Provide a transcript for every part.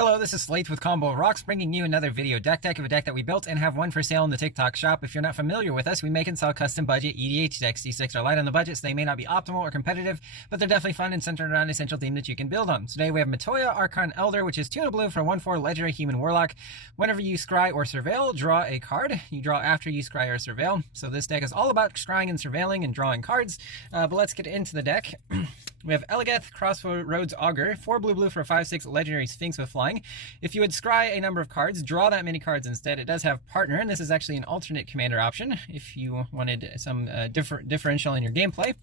Hello, this is Slate with Combo Rocks, bringing you another video deck of a deck that we built and have one for sale in the TikTok shop. If you're not familiar with us, we make and sell custom budget EDH decks. These decks are light on the budget, so they may not be optimal or competitive, but they're definitely fun and centered around an essential theme that you can build on. Today we have Matoya, Archon Elder, which is 2 and a blue for 1/4 legendary human warlock. Whenever you scry or surveil, draw a card. You draw after you scry or surveil. So this deck is all about scrying and surveilling and drawing cards, but let's get into the deck. We have Elegeth, Crossroads Augur, 4 blue for a 5/6 legendary Sphinx with flying. If you would scry a number of cards, draw that many cards instead. It does have partner, and this is actually an alternate commander option if you wanted some differential in your gameplay.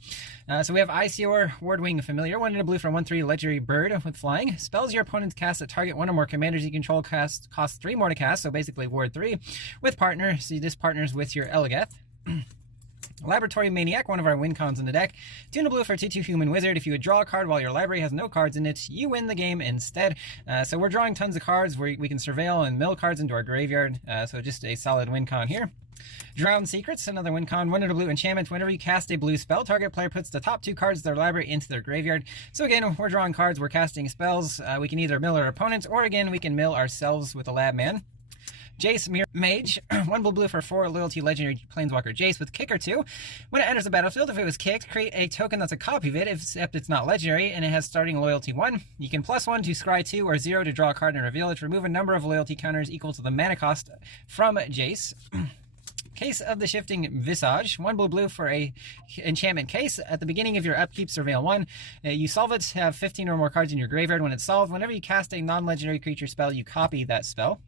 So we have Iceor, Wardwing Familiar, 1 and a blue for 1/3 legendary bird with flying. Spells your opponents cast that target one or more commanders you control cost 3 more to cast, so basically ward 3. With partner, so this partners with your Elegeth. Laboratory Maniac, one of our win cons in the deck. 2 and a blue for a 2/2 human wizard. If you would draw a card while your library has no cards in it, you win the game instead. So we're drawing tons of cards where we can surveil and mill cards into our graveyard. So just a solid win con here. Drowned Secrets, another win con. 1 and a blue enchantment. Whenever you cast a blue spell, target player puts the top 2 cards of their library into their graveyard. So again, we're drawing cards, we're casting spells. We can either mill our opponents, or again, we can mill ourselves with a lab man. Jace Mirror Mage, 1 blue for 4 loyalty legendary planeswalker Jace with kicker 2. When it enters the battlefield, if it was kicked, create a token that's a copy of it, except it's not legendary, and it has starting loyalty 1. You can +1 to scry 2 or 0 to draw a card and reveal it. Remove a number of loyalty counters equal to the mana cost from Jace. Case of the Shifting Visage, 1 blue for a enchantment case. At the beginning of your upkeep, surveil 1. You solve it, have 15 or more cards in your graveyard. When it's solved, whenever you cast a non-legendary creature spell, you copy that spell.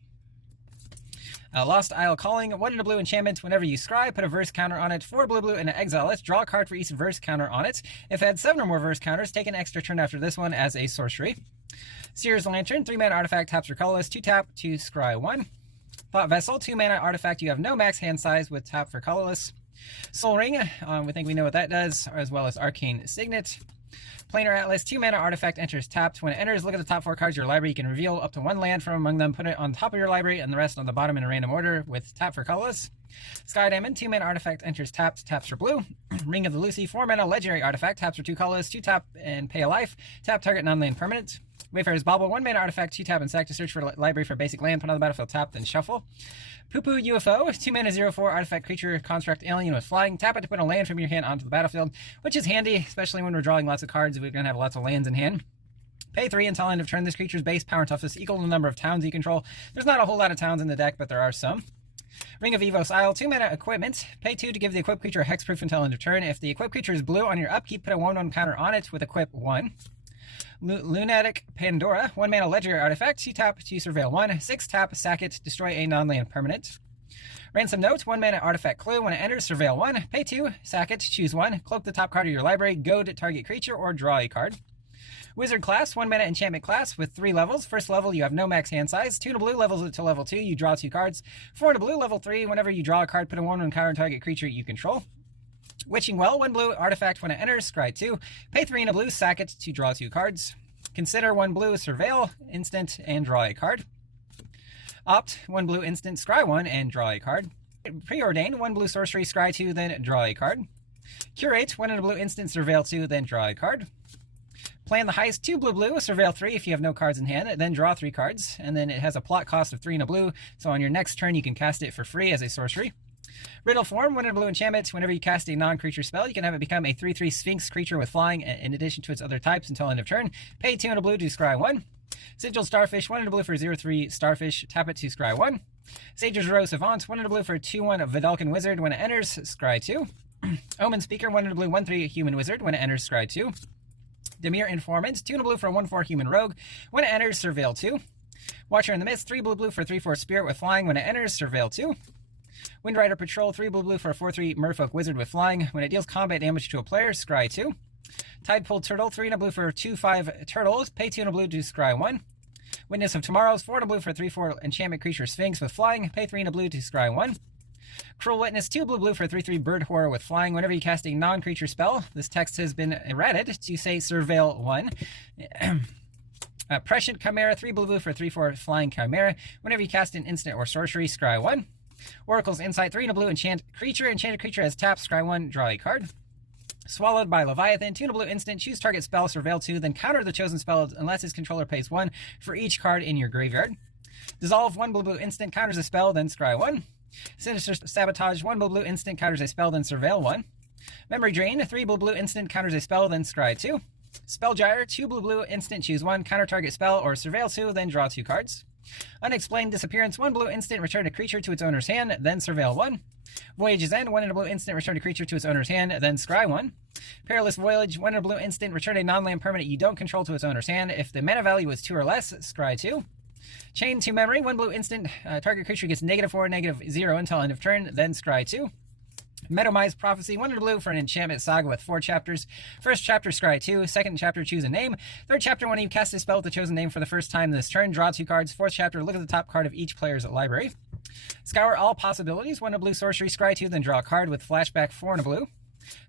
Lost Isle Calling, 1 and a blue enchantment. Whenever you scry, put a verse counter on it. 4 blue and exile it. Draw a card for each verse counter on it. If it had 7 or more verse counters, take an extra turn after this one as a sorcery. Seer's Lantern, 3 mana artifact, taps for colorless, 2 tap to scry 1. Thought Vessel, 2 mana artifact, you have no max hand size with tap for colorless. Soul Ring, we think we know what that does, as well as Arcane Signet. Planar Atlas, 2 mana artifact, enters tapped. When it enters, look at the top 4 cards of your library. You can reveal up to 1 land from among them, put it on top of your library, and the rest on the bottom in a random order with tap for colorless. Sky Diamond, 2 mana artifact, enters tapped, taps for blue. Ring of the Lucy, 4 mana legendary artifact, taps for 2 colorless, 2 tap and pay a life. Tap target non-land permanent. Wayfarer's Bauble, 1 mana artifact, 2 tap and sack to search for library for basic land, put on the battlefield, tap, then shuffle. Poo Poo UFO, 2 mana 0/4 artifact creature construct alien with flying. Tap it to put a land from your hand onto the battlefield, which is handy, especially when we're drawing lots of cards. We're going to have lots of lands in hand. Pay 3 until end of turn. This creature's base power and toughness equal to the number of towns you control. There's not a whole lot of towns in the deck, but there are some. Ring of Evos Isle, 2 mana equipment. Pay 2 to give the equipped creature hexproof until end of turn. If the equipped creature is blue on your upkeep, put a 1/1 counter on it with equip 1. Lunatic Pandora, 1 mana legendary artifact, 2 tap to surveil 1, 6 tap, sack it, destroy a non-land permanent. Ransom Note, 1 mana artifact clue. When it enters, surveil 1, pay 2, sack it, choose 1, cloak the top card of your library, goad target creature, or draw a card. Wizard class, 1 mana enchantment class with 3 levels. First level, you have no max hand size. 2 and a blue levels it to level 2, you draw 2 cards. 4 and a blue, level 3, whenever you draw a card, put a 1/1 counter on target creature you control. Witching Well, 1 blue artifact. When it enters, scry 2, pay 3 and a blue, sack it to draw 2 cards. Consider, 1 blue, surveil, instant, and draw a card. Opt, 1 blue instant, scry 1, and draw a card. Preordain, 1 blue sorcery, scry 2, then draw a card. Curate, 1 and a blue instant, surveil 2, then draw a card. Plan the Heist, 2 blue, surveil 3 if you have no cards in hand, then draw 3 cards, and then it has a plot cost of 3 and a blue, so on your next turn you can cast it for free as a sorcery. Riddle Form, 1 and a blue enchantment. Whenever you cast a non-creature spell, you can have it become a 3/3 Sphinx creature with flying in addition to its other types until end of turn. Pay 2 and a blue to scry 1. Sigil Starfish, 1 and a blue for 0/3 Starfish, tap it to scry 1. Sage's Row Savant, 1 and a blue for 2/1 Vidalcan Wizard. When it enters, scry 2. Omen Speaker, 1 and a blue 1/3 Human Wizard. When it enters, scry 2. Demir Informant, 2 and a blue for 1/4 Human Rogue. When it enters, surveil 2. Watcher in the Mist, 3 blue for 3/4 Spirit with flying. When it enters, surveil 2. Windrider Patrol, 3 blue for a 4/3 Merfolk Wizard with flying. When it deals combat damage to a player, scry 2. Tidepool Turtle, 3 and a blue for 2/5 Turtles. Pay 2 and a blue to scry 1. Witness of Tomorrows, 4 and a blue for 3/4 Enchantment Creature Sphinx with flying. Pay 3 and a blue to scry 1. Cruel Witness, 2 blue for 3/3 Bird Horror with flying. Whenever you cast a non-creature spell, this text has been errated to say surveil 1. Prescient Chimera, 3 blue for 3/4 Flying Chimera. Whenever you cast an instant or sorcery, scry 1. Oracle's Insight, 3 and a blue enchanted creature. Enchanted creature has tap, scry 1, draw a card. Swallowed by Leviathan, 2 blue instant, choose target spell, Surveil 2, then counter the chosen spell unless its controller pays 1 for each card in your graveyard. Dissolve, 1 blue instant, counters a spell, then Scry 1. Sinister Sabotage, 1 blue instant, counters a spell, then Surveil 1. Memory Drain, 3 blue instant, counters a spell, then Scry 2. Spell Gyre, 2 blue instant, choose 1, counter target spell, or Surveil 2, then draw 2 cards. Unexplained Disappearance, 1 blue instant, return a creature to its owner's hand, then Surveil 1. Voyage's End, 1 blue instant, return a creature to its owner's hand, then Scry 1. Perilous Voyage, 1 blue instant, return a non-land permanent you don't control to its owner's hand. If the mana value is 2 or less, Scry 2. Chain to Memory, 1 blue instant, target creature gets -4, -0 until end of turn, then Scry 2. Meadowmize Prophecy, 1 blue for an enchantment saga with 4 chapters. First chapter, Scry 2. Second chapter, choose a name. Third chapter, when you cast a spell with the chosen name for the first time this turn, draw 2 cards. Fourth chapter, look at the top card of each player's library. Scour All Possibilities, 1 blue sorcery, Scry 2, then draw a card with flashback 4 blue.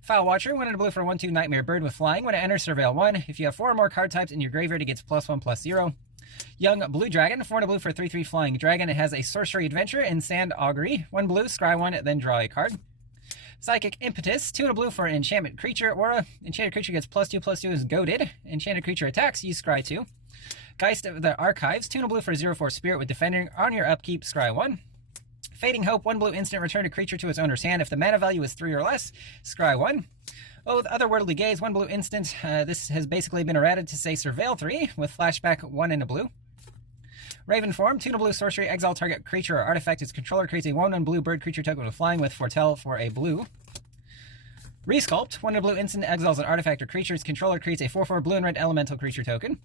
Foul Watcher, 1 blue for a 1/2 Nightmare Bird with flying. When it enters, Surveil 1. If you have 4 or more card types in your graveyard, it gets +1/+0. Young Blue Dragon, 4 blue for a 3/3 Flying Dragon. It has a sorcery adventure in Sand Augury. 1 blue, Scry 1, then draw a card. Psychic Impetus, 2 blue for an enchantment creature aura. Enchanted creature gets +2/+2 is goaded. Enchanted creature attacks, use Scry 2. Geist of the Archives, 2 blue for 0/4 Spirit with Defender. On your upkeep, Scry 1. Fading Hope, 1 blue instant, return a creature to its owner's hand. If the mana value is 3 or less, Scry 1. Oath, Otherworldly Gaze, 1 blue instant. This has basically been errated to say Surveil 3 with flashback 1 and a blue. Raven Form, 2 blue sorcery, exile target creature or artifact. Its controller creates a 1/1 blue bird creature token with flying with Foretell for a blue. Resculpt, 1 blue instant, exiles an artifact or creature. Its controller creates a 4/4 blue and red elemental creature token.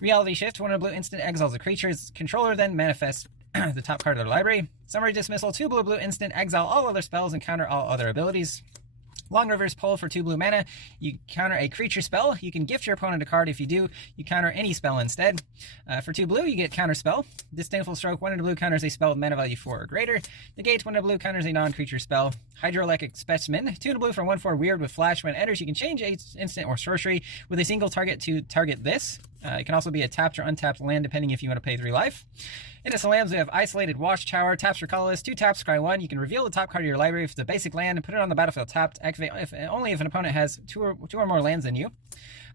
Reality Shift, 1 blue instant, exiles a creature. Its controller then manifests the top card of their library. Summary Dismissal, 2 blue instant, exile all other spells and counter all other abilities. Long River's Pull, for 2 blue mana, you counter a creature spell. You can gift your opponent a card. If you do, you counter any spell instead. For 2 blue, you get Counter Spell. Disdainful Stroke, 1 blue counters a spell with mana value 4 or greater. Negate, 1 blue counters a non-creature spell. Hydroelectric Specimen, 2 blue for 1/4 Weird with Flash. When it enters, you can change a instant or sorcery with a single target to target this. It can also be a tapped or untapped land, depending if you want to pay 3 life. Innocent Lambs, we have Isolated Watchtower, taps for colorless, 2 taps, Scry 1. You can reveal the top card of your library if it's a basic land and put it on the battlefield tapped. Activate only if an opponent has two or more lands than you.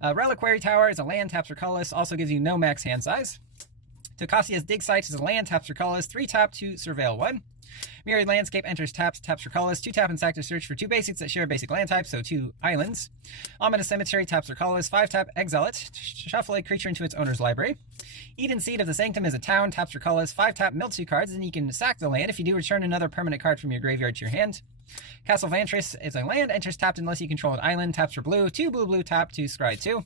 Reliquary Tower is a land, taps for colorless, also gives you no max hand size. Tocasia's Dig Site is a land, taps for colorless, 3 tap to Surveil 1. Mirrored Landscape enters taps for colorless, 2 tap and sack to search for 2 basics that share a basic land type, so 2 islands. Ominous Cemetery, taps for colorless, 5 tap, exile it, shuffle a creature into its owner's library. Eden Seed of the Sanctum is a town, taps for colorless, 5 tap, mill 2 cards, and you can sack the land. If you do, return another permanent card from your graveyard to your hand. Castle Vantris is a land, enters tapped unless you control an island, taps for blue, 2 blue tap to Scry 2.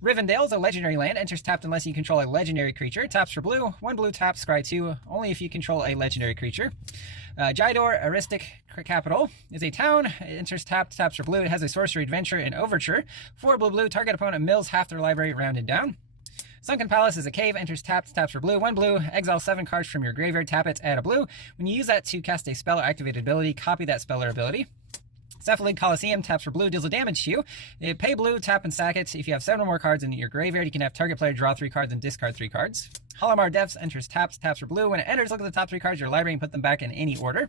Rivendell is a legendary land, enters tapped unless you control a legendary creature, taps for blue, 1 blue tap, Scry 2, only if you control a legendary creature. Jydor Aristic Capital is a town, enters tapped, taps for blue, it has a sorcery adventure and overture, 4 blue, target opponent mills half their library rounded down. Sunken Palace is a cave, enters tapped, taps for blue, 1 blue, exile 7 cards from your graveyard, tap it, add a blue. When you use that to cast a spell or activate ability, copy that spell or ability. Cephalid Coliseum, taps for blue, deals a damage to you. Pay blue, tap and sack it. If you have 7 or more cards in your graveyard, you can have target player draw 3 cards and discard 3 cards. Holomar Depths enters taps for blue. When it enters, look at the top 3 cards of your library and put them back in any order.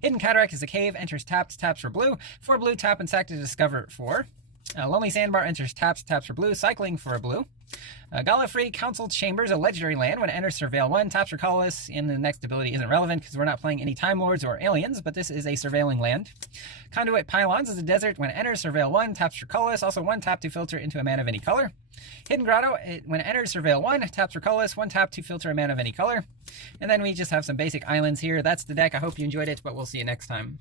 Hidden Cataract is a cave, enters taps for blue. 4 blue, tap and sack to discover 4. Lonely Sandbar enters taps for blue, cycling for a blue. Gallifrey Council Chambers, a legendary land. When it enters, Surveil 1, taps for colorless, and the next ability isn't relevant because we're not playing any Time Lords or aliens, but this is a surveilling land. Conduit Pylons is a desert. When it enters, Surveil 1, taps for colorless, also 1 tap to filter into a mana of any color. Hidden Grotto, when it enters, Surveil 1, taps for colorless, 1 tap to filter a mana of any color. And then we just have some basic islands here. That's the deck. I hope you enjoyed it, but we'll see you next time.